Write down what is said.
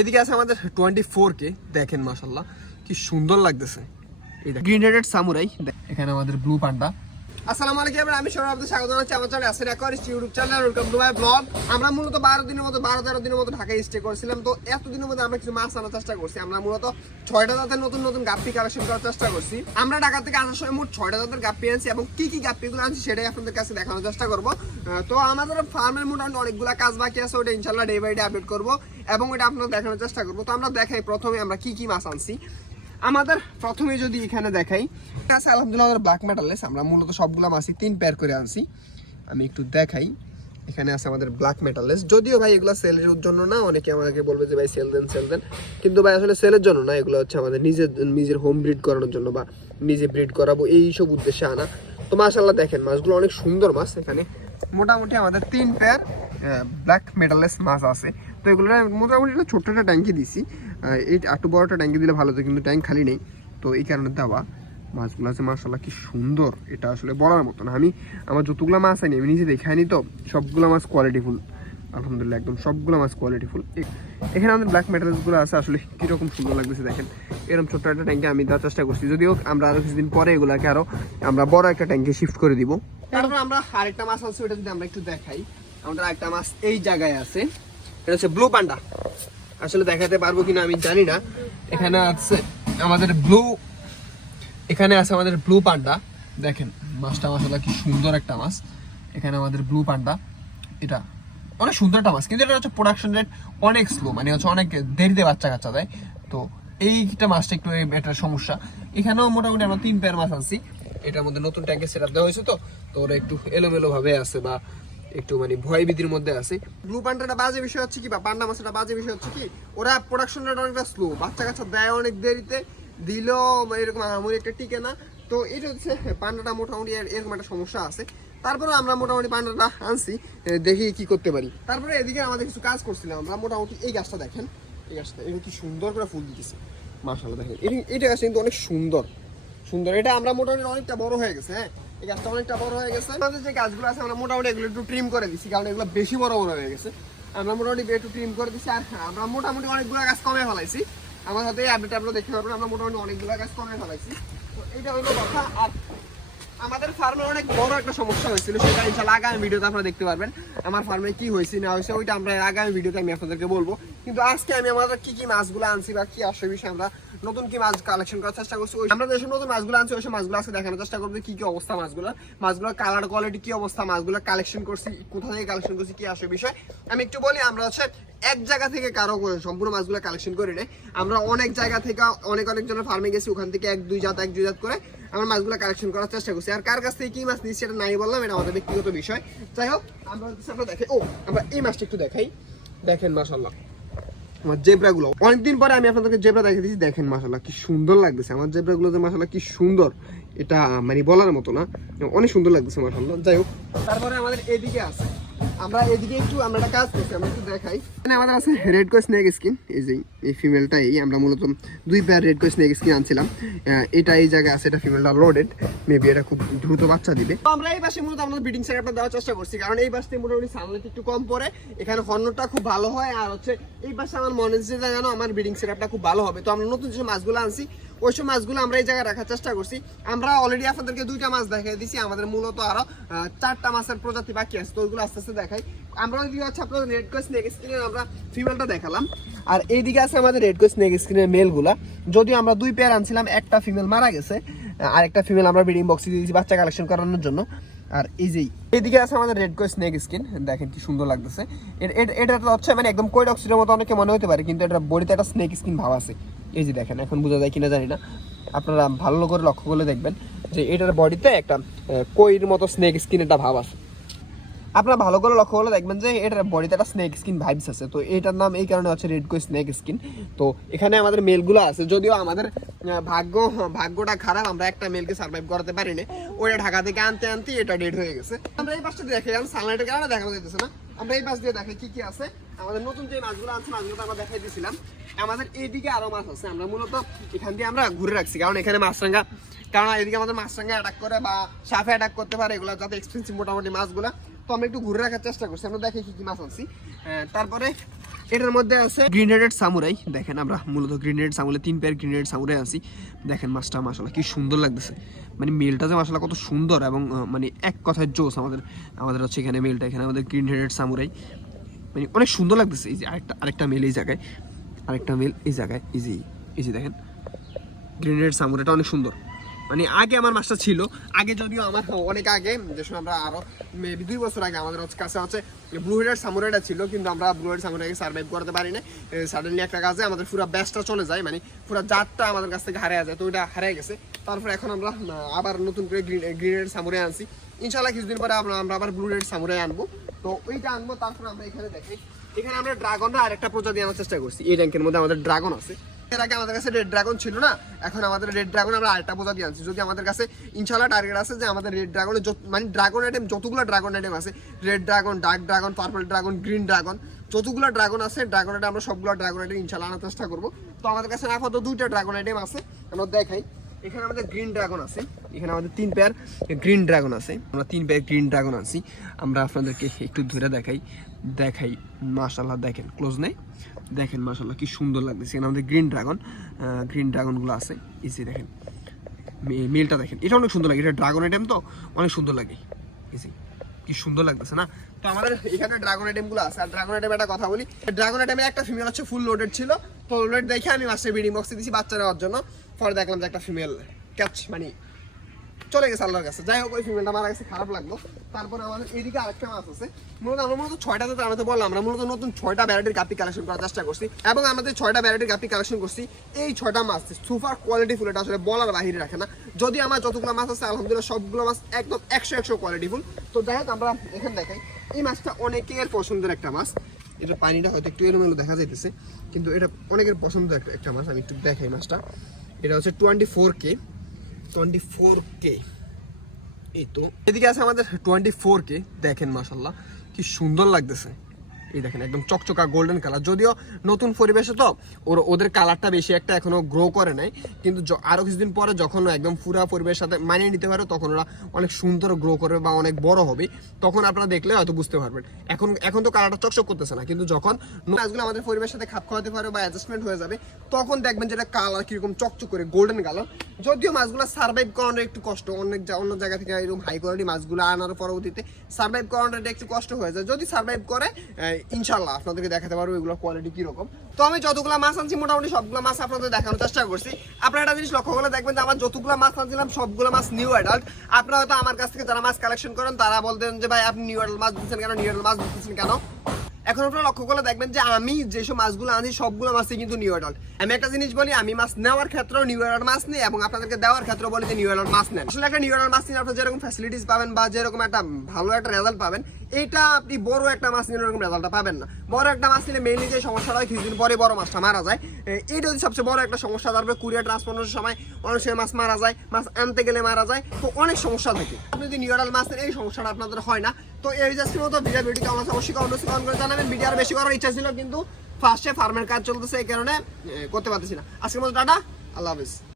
এদিকে আছে আমাদের টোয়েন্টি ফোর কে দেখেন মাসাল্লাহ কি সুন্দর লাগতেছে। গ্রিন রেডেড সামুরাই এখানে আমাদের ব্লু পান্ডা আসসালামু আমি মূলত বারো দিনের মতো, বারো তেরো দিনের ঢাকায় স্টে তো মধ্যে আমরা মাছ আনার চেষ্টা করছি। আমরা মূলত ছয়টা জাতের নতুন নতুন চেষ্টা করছি। আমরা ঢাকা থেকে সময় ছয়টা জাতের গাপ্পি আনছি এবং কি কি আনছি সেটাই আপনাদের কাছে দেখানোর চেষ্টা করব। তো আমাদের ফার্মের কাজ বাকি আছে, ওটা ইনশাল্লাহ ডে বাই ডে আপডেট করব এবং ওটা আপনাদের দেখানোর চেষ্টা করব। তো আমরা দেখাই প্রথমে আমরা কি কি মাছ আনছি। আমাদের প্রথমে যদি এখানে দেখাই, আছে আলহামদুলিল্লাহ ব্ল্যাক মেটালেস আমরা মূলত সবগুলো মাছই তিন পেয়ার করে আনছি। আমি একটু দেখাই, এখানে আছে আমাদের ব্ল্যাক মেটালেস যদিও ভাই এগুলো সেলের জন্য না, অনেকে আমাকে বলবে যে ভাই সেল দেন সেল দেন। কিন্তু ভাই আসলে সেলের জন্য না, এগুলো হচ্ছে আমাদের নিজের নিজের হোম ব্রিড করানোর জন্য বা নিজে ব্রিড করাবো এই সব উদ্দেশ্যে আনা। তো মাশাল্লাহ দেখেন, মাছগুলো অনেক সুন্দর মাছ এখানে। মোটামুটি আমাদের তিন পেয়ার ব্ল্যাক মেটালেস মাছ আছে। তো এগুলো মোটামুটি ছোট্ট একটা ট্যাঙ্কি দিছি। এই একটু বড় একটা ট্যাঙ্কি দিলে ভালো হতো, কিন্তু ট্যাঙ্ক খালি নেই। তো এই কারণে দেওয়া। মাছগুলো আছে মার্শাল্লাহ কি সুন্দর। এটা আসলে বলার মতো না। আমি আমার যতগুলো মাছ আনি, আমি নিজে দেখে তো, সবগুলো মাছ কোয়ালিটিফুল আলহামদুলিল্লাহ, একদম সবগুলো মাছ কোয়ালিটিফুল এখানে আমাদের ব্ল্যাক মেটারিয়ালসগুলো আছে, আসলে কীরকম সুন্দর লাগতেছে দেখেন। এরকম ছোট্ট একটা ট্যাঙ্কে আমি দেওয়ার চেষ্টা করছি। যদিও আমরা আরও কিছুদিন পরে এগুলাকে আরও আমরা বড় একটা ট্যাঙ্কে শিফট করে দিব। তারপর আমরা আরেকটা মাছ আছে, ওটা যদি আমরা একটু দেখাই। আমাদের আরেকটা মাছ এই জায়গায় আছে। এটা হচ্ছে ব্লু পান্ডা আসলে দেখাতে পারব কিনা আমি জানি না। এখানে আছে আমাদের ব্লু এখানে আছে আমাদের ব্লু পান্ডা দেখেন, মাছটা মাসাল্লাহ কি সুন্দর একটা মাছ। এখানে আমাদের ব্লু পান্ডা এটা অনেক সুন্দর একটা মাছ, কিন্তু এটা হচ্ছে প্রোডাকশন রেট অনেক স্লো মানে হচ্ছে অনেক দেরিতে বাচ্চা কাচ্চা দেয়। তো এইটা মাছটা একটু একটা সমস্যা। এখানেও মোটামুটি আমরা তিন পেয়ার মাছ আনছি। এটার মধ্যে নতুন ট্যাঙ্কে সেট দেওয়া হয়েছে তো তো ওরা একটু এলোমেলো ভাবে আছে বা একটু মানে ভয় ভীতির মধ্যে আছে। ব্লু পান্ডাটা বাজে বিষয় হচ্ছে কি বা পান্ডা মাছটা বাজে বিষয় হচ্ছে কি, ওরা প্রোডাকশন রেট অনেকটা স্লো বাচ্চা কাচ্চা দেয় অনেক দেরিতে দিল দিলেও এরকম আহামরি একটা টিকে না। তো এটা হচ্ছে পান্ডাটা মোটামুটি এর- এরকম একটা সমস্যা আছে। তারপরে আমরা মোটামুটি পান্ডাটা আনছি দেখি কি করতে পারি। তারপরে এদিকে আমাদের কিছু কাজ করছিলাম আমরা, মোটামুটি এই গাছটা দেখেন। এই গাছটা এটা কি সুন্দর করে ফুল দিতেছে। মাশাআল্লাহ দেখেন এটা গাছটা কিন্তু অনেক সুন্দর। সুন্দর, এটা আমরা মোটামুটি অনেকটা বড় হয়ে গেছে হ্যাঁ। গাছটা অনেকটা বড় হয়ে গেছে। আমাদের যে গাছগুলো আছে আমরা মোটামুটি এগুলো একটু ট্রিম করে দিচ্ছি কারণ এগুলো বেশি বড় বড় হয়ে গেছে। আমরা মোটামুটি একটু ট্রিম করে আর হ্যাঁ, আমরা মোটামুটি অনেকগুলো গাছ আমার দেখতে পারবেন আমরা মোটামুটি অনেকগুলো গাছ কমে তো হলো কথা আমাদের ফার্মে অনেক বড় একটা সমস্যা হয়েছিল সেটা আগামী ভিডিওতে আপনারা দেখতে পারবেন। আমার ফার্মে কি হয়েছে না হয়েছে ওইটা আমরা আগামী ভিডিওতে আমি আপনাদেরকে বলব। কিন্তু আজকে আমি আমাদের কি কি মাছগুলো আনছি বা কি আসে বিষয়ে আমরা নতুন কি মাছ কালেকশন করার চেষ্টা করছি আমরা যেসব নতুন মাছগুলো আনছি, ওইসব মাছগুলো আজকে দেখানোর চেষ্টা করব কি কি অবস্থা মাছগুলো। মাছগুলোর কালার কোয়ালিটি কি অবস্থা, মাছগুলো কালেকশন করছি, কোথা থেকে কালেকশন করছি, কি আসে বিষয়। আমি একটু বলি, আমরা হচ্ছে এক জায়গা থেকে কারও সম্পূর্ণ মাছগুলো কালেকশন করি নেই। আমরা অনেক জায়গা থেকে অনেক অনেক জনের ফার্মে গেছি, ওখান থেকে এক, দুই জাত, এক, দুই জাত করে আমরা মাছগুলো কালেকশন করার চেষ্টা করছি। আর কার কাছ থেকে কি মাছ নিচ্ছি সেটা নাই বললাম, এটা আমাদের ব্যক্তিগত বিষয়। যাই হোক, আমরা দেখাই। ও, আমরা এই মাছটা একটু দেখাই। দেখেন মাসাল্লাহ আমার জেব্রা গুলো অনেকদিন পরে আমি আপনাদেরকে জেব্রা দেখে দিচ্ছি দেখেন মাসাল্লাহ কি সুন্দর লাগতেছে। আমার জেব্রা গুলো মাসাল্লাহ কি সুন্দর। এটা মানে বলার মতো না। অনেক সুন্দর লাগতেছে মাসাল্লাহ যাই হোক, তারপরে আমাদের এদিকে আছে। আমরা এদিকে একটু, আমরা একটা কাজ করছি, আমরা একটু দেখাই। এখানে আমাদের আছে রেড কো স্নেক স্কিন এই যে, এই ফিমেলটা এই আমরা মূলত দুই পেয়ার রেড কো স্নেক স্কিন আনছিলাম। এটা এই জায়গায় আছে, এটা ফিমেলটা লোডেড মেবি এটা খুব দ্রুত বাচ্চা দিবে। তো আমরা এই পাশে মূলত আমাদের ব্রিডিং সেটআপটা দেওয়ার চেষ্টা করছি, কারণ এই পাশে মোটামুটি সানলাইট একটু কম পড়ে, এখানে হর্নটা খুব ভালো হয়, আর হচ্ছে এই পাশে আমার মনে হচ্ছে যেন আমার ব্রিডিং সেটআপটা খুব ভালো হবে। তো আমরা নতুন যে মাছগুলো আনছি ওই সব মাছগুলো আমরা এই জায়গায় রাখার চেষ্টা করছি। আমরা অলরেডি আপনাদেরকে দুইটা মাছ দেখাই দিছি, আমাদের মূলত আরও চারটা মাছের প্রজাতি বাকি আছে, তো ওইগুলো আস্তে আস্তে দেখাই। আমরা ওইদিকে হচ্ছে আপনাদের রেড কোয়েস স্নেক স্ক্রিনের আমরা ফিমেলটা দেখালাম। আর এইদিকে আছে আমাদের রেড কোয়েস স্নেক স্ক্রিনের মেলগুলা যদিও আমরা দুই পেয়ার আনছিলাম, একটা ফিমেল মারা গেছে আর একটা ফিমেল আমরা ব্রিডিং বক্সে দিয়ে দিয়েছি বাচ্চা কালেকশন করানোর জন্য। আর যেই এদিকে আছে আমাদের রেড কোয়েস স্নেক স্কিন দেখেন কি সুন্দর লাগতেছে। এটা হচ্ছে মানে একদম কোয়েডক্সিডের মতো অনেকে মনে হতে পারে, কিন্তু এটা বডিতে একটা স্নেক স্কিন ভাব আছে। এই যে দেখেন, এখন বোঝা যায় কিনা জানি না। আপনারা ভালো করে লক্ষ্য করলে দেখবেন যে এটার বডিতে একটা কইর মতো স্নেক স্কিন একটা ভাব আছে। আপনারা ভালো করে লক্ষ্য করলে দেখবেন যে এটার বডিতে একটা স্নেক স্কিন ভাইবস আছে। তো এটার নাম এই কারণে হচ্ছে রেড কোই স্নেক স্কিন তো এখানে আমাদের মেলগুলো আছে, যদিও আমাদের ভাগ্য, ভাগ্যটা খারাপ, আমরা একটা মেলকে সার্ভাইভ করাতে পারিনি। ওইটা ঢাকা থেকে আনতে আনতে এটা ডেট হয়ে গেছে। আমরা এই পাশটা দেখে কারণ সানলাইটের কারণে দেখানো যেতেছে না। আমরা এই পাশ দিয়ে দেখে কি কি আছে। আমাদের নতুন যে মাছগুলো আছে মাছগুলো আমরা দেখাই দিয়েছিলাম আমাদের এইদিকে আরও মাছ আছে। আমরা মূলত এখান দিয়ে আমরা ঘুরে রাখছি, কারণ এখানে মাছরাঙ্গা কারণ এদিকে আমাদের মাছরাঙ্গা অ্যাটাক করে বা সাফে অ্যাটাক করতে পারে, এগুলো যাতে এক্সপেন্সিভ মোটামুটি মাছগুলো। তো আমরা একটু ঘুরে রাখার চেষ্টা করছি। আমরা দেখি কি কি মাছ আনছি। তারপরে এটার মধ্যে আছে গ্রিন হেডেড সামুরাই দেখেন আমরা মূলত গ্রিন হেডেড সামুরাই তিন পেয়ার গ্রিন হেডেড সামুরাই আছি। দেখেন মাছটা মাসালা কি সুন্দর লাগতেছে। মানে মেলটা যে মাসালা কত সুন্দর এবং মানে এক কথায় জোস আমাদের আমাদের হচ্ছে এখানে মেলটা, এখানে আমাদের গ্রিন হেডেড সামুরাই মানে অনেক সুন্দর লাগতেছে। এই যে আরেকটা আরেকটা মেল এই জায়গায়, আরেকটা মেল এই জায়গায়। এই যে দেখেন। গ্রিন হেডেড সামুরাইটা অনেক সুন্দর। মানে আগে আমার মাছটা ছিল। আগে যদিও আমার অনেক আগে, যে সময় আমরা আরও মেবি দুই বছর আগে আমাদের কাছে হচ্ছে ব্লু হেডের সামুরাইটা ছিল, কিন্তু আমরা ব্লু হেড সামুরাইকে সার্ভাইভ করতে পারি না সাডেনলি একটা কাজে আমাদের পুরো ব্যাসটা চলে যায় মানে পুরো জাতটা আমাদের কাছ থেকে হারিয়ে যায়, তো ওইটা হারিয়ে গেছে। তারপরে এখন আমরা আবার নতুন করে গ্রিন হেড সামুরাই আনছি। ইনশাল্লাহ কিছুদিন পরে আমরা আমরা আবার ব্লু হেড সামুরাই আনব। তো ওইটা আনব, তারপরে আমরা এখানে দেখি। এখানে আমরা ড্রাগনরা আরেকটা প্রজাতি আনার চেষ্টা করছি। এই র্যাঙ্কের মধ্যে আমাদের ড্রাগন আছে। এর আগে আমাদের কাছে রেড ড্রাগন ছিল না, এখন আমাদের রেড ড্রাগন আমরা আরেকটা প্রজাতি আনছি। যদি আমাদের কাছে ইনশাল্লাহ টার্গেট আছে যে আমাদের রেড ড্রাগনের মানে ড্রাগন আইটেম যতগুলো ড্রাগন আইটেম আছে red dragon dark dragon purple dragon green dragon যতগুলো ড্রাগন আছে ড্রাগন আইটেম আমরা সবগুলো ড্রাগন আইটেম ইনশাল্লাহ আনার চেষ্টা করব। তো আমাদের কাছে এখন তো দুইটা ড্রাগন আইটেম আছে, আমরা দেখাই। এখানে আমাদের গ্রিন ড্রাগন আছে। এখানে আমাদের তিন পেয়ার গ্রিন ড্রাগন আছে। আমরা তিন পেয়ার গ্রিন ড্রাগন আছি আমরা আপনাদেরকে একটু ধরে দেখাই। দেখাই। মাশাল্লাহ দেখেন ক্লোজ নেই। দেখেন মাশাল্লাহ কি সুন্দর লাগতেছে। এখানে আমাদের গ্রিন ড্রাগন গ্রিন ড্রাগনগুলো আছে। ইসি দেখেন মেলটা দেখেন। এটা অনেক সুন্দর লাগে। এটা ড্রাগন আইটেম তো অনেক সুন্দর লাগে। ইসি কি সুন্দর লাগতেছে না? তো আমাদের এখানে ড্রাগন আইটেমগুলো আছে। আর ড্রাগন আইটেম একটা কথা বলি। ড্রাগন আইটেমের একটা ফিমেল হচ্ছে ফুল লোডেড ছিল। লোডেড দেখে আমি মাস্টার ব্রিডিং বক্সে দিয়েছি বাচ্চা নেওয়ার জন্য। পরে দেখলাম যে একটা ফিমেল ক্যাচ মানে চলে গেছে আল্লাহর কাছে। যাই হোক, ওই ফিমেলটা মারা গেছে, খারাপ লাগল। তারপরে আমাদের এদিকে আরেকটা মাছ আছে। মূলত আমরা মূলত ছয়টা তো আমি তো বললাম, আমরা মূলত নতুন ছয়টা ভ্যারাইটির গাপি কালেকশন করার চেষ্টা করছি এবং আমাদের ছয়টা ভ্যারাইটির গাপি কালেকশন করছি, এই ছয়টা মাছ সুপার কোয়ালিটি ফুল, এটা আসলে বলার বাহিরে রাখে না। যদি আমার যতগুলো মাছ আছে, আলহামদুলিল্লাহ সবগুলো মাছ একদম একশো একশো কোয়ালিটি ফুল। তো যাই হোক, আমরা এখানে দেখাই। এই মাছটা অনেকের পছন্দের একটা মাছ। এটা পানিটা হয়তো একটু এলোমেলো দেখা যাইতেছে, কিন্তু এটা অনেকের পছন্দ একটা মাছ, আমি একটু দেখাই মাছটা। এটা হচ্ছে twenty four K. Twenty four K. এই তো। এদিকে আছে আমাদের টোয়েন্টি ফোর কে। দেখেন মাসাল্লাহ কি সুন্দর লাগতেছে। এই দেখেন, একদম চকচকা গোল্ডেন কালার যদিও নতুন পরিবেশে তো ওর, ওদের কালারটা বেশি একটা এখনও গ্রো করে নাই। কিন্তু য- আরও কিছুদিন পরে যখন একদম পুরা পরিবেশের সাথে মানিয়ে নিতে পারে, তখন ওরা অনেক সুন্দর গ্রো করবে বা অনেক বড় হবে। তখন আপনারা দেখলে হয়তো বুঝতে পারবেন। এখন এখন তো কালারটা চকচক করতেছে না। কিন্তু যখন মাছগুলো আমাদের পরিবেশের সাথে খাপ খাওয়াতে পারে বা অ্যাডজাস্টমেন্ট হয়ে যাবে, তখন দেখবেন যেটা কালার কীরকম চকচক করে গোল্ডেন কালার যদিও মাছগুলো সার্ভাইভ করানো একটু কষ্ট, অনেক অন্য জায়গা থেকে এরকম হাই কোয়ালিটি মাছগুলো আনার পরবর্তীতে সার্ভাইভ করানোটা একটু কষ্ট হয়ে যায়। যদি সার্ভাইভ করে ইনশাল্লাহ আপনাদেরকে দেখাতে পারব এগুলোর কোয়ালিটি কীরকম। তো আমি যতগুলো মাছ আনছি মোটামুটি সবগুলো মাছ আপনাদের দেখানোর চেষ্টা করছি। আপনারা একটা জিনিস লক্ষ্য করে দেখবেন যে আমার যতগুলো মাছ আনছিলাম, সবগুলো মাছ নিউ অ্যাডাল্ট আপনারা হয়তো আমার কাছ থেকে যারা মাছ কালেকশন করেন, তারা বলতেন যে, ভাই, আপনি নিউ অ্যাডাল্ট মাছ দিচ্ছেন কেন? নিউ অ্যাডাল্ট মাছ দিচ্ছেন কেন? এখন আপনারা লক্ষ্য করে দেখবেন যে আমি যেসব মাছগুলো আনি সবগুলো মাছই কিন্তু নিউ অ্যাডাল্ট আমি একটা জিনিস বলি, আমি মাছ নেওয়ার ক্ষেত্রেও নিউ অ্যাডাল্ট মাছ নিই এবং আপনাদেরকে দেওয়ার ক্ষেত্রেও বলি যে নিউ অ্যাডাল্ট মাছ নেন। আসলে একটা নিউ অ্যাডাল্ট মাছ নিয়ে আপনার যেরকম ফ্যাসিলিটিস পাবেন বা যেরকম একটা ভালো একটা রেজাল্ট পাবেন, এটা আপনি বড় একটা মাছ নিলে এরকম রেজাল্টটা পাবেন না। বড় একটা মাছ নিলে মেইনলি যে সমস্যাটা হয়, কিছুদিন পরে বড় মাছটা মারা যায়। এ- এইটা হচ্ছে সবচেয়ে বড় একটা সমস্যা। তারপরে কুরিয়ার ট্রান্সপোর্টের সময় অনেক সময় মাছ মারা যায়, মাছ আনতে গেলে মারা যায়। তো অনেক সমস্যা থাকে। আপনি যদি নিউ অ্যাডাল্ট মাছ নেন, এই সমস্যাটা আপনাদের হয় না। তো এই জাস্ট মতো ভিডিও ভিডিও কেমন আছে অবশ্যই কমেন্ট কমেন্ট করে জানাবেন। ভিডিও আর বেশি করার ইচ্ছা ছিল, কিন্তু ফার্স্টে ফার্মের কাজ চলতেছে এই কারণে করতে পারতেছি না। আজকের মতো টাটা, আল্লাহ হাফিজ।